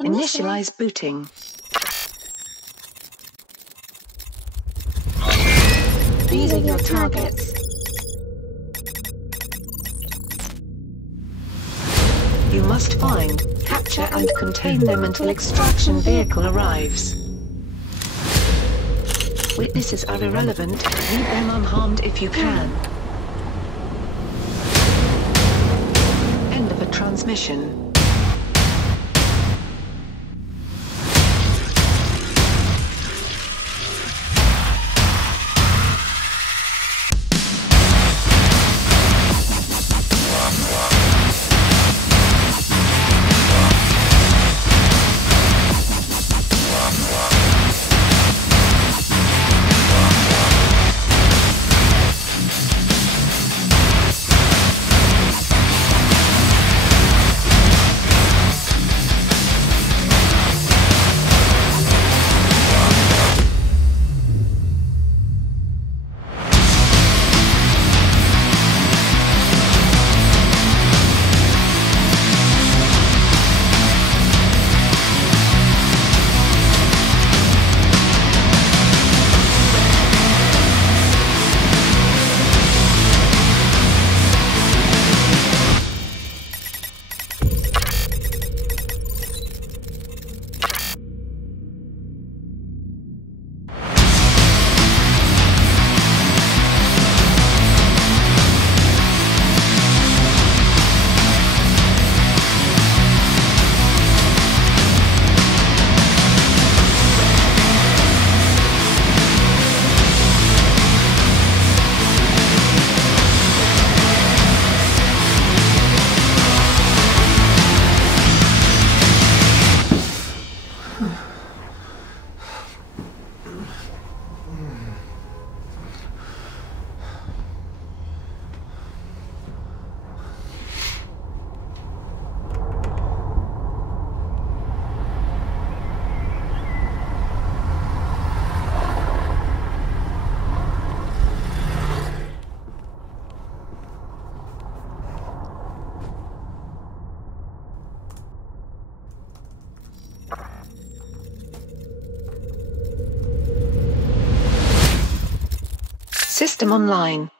Initialize booting. These are your targets. You must find, capture and contain them until extraction vehicle arrives. Witnesses are irrelevant, leave them unharmed if you can. End of a transmission. System online.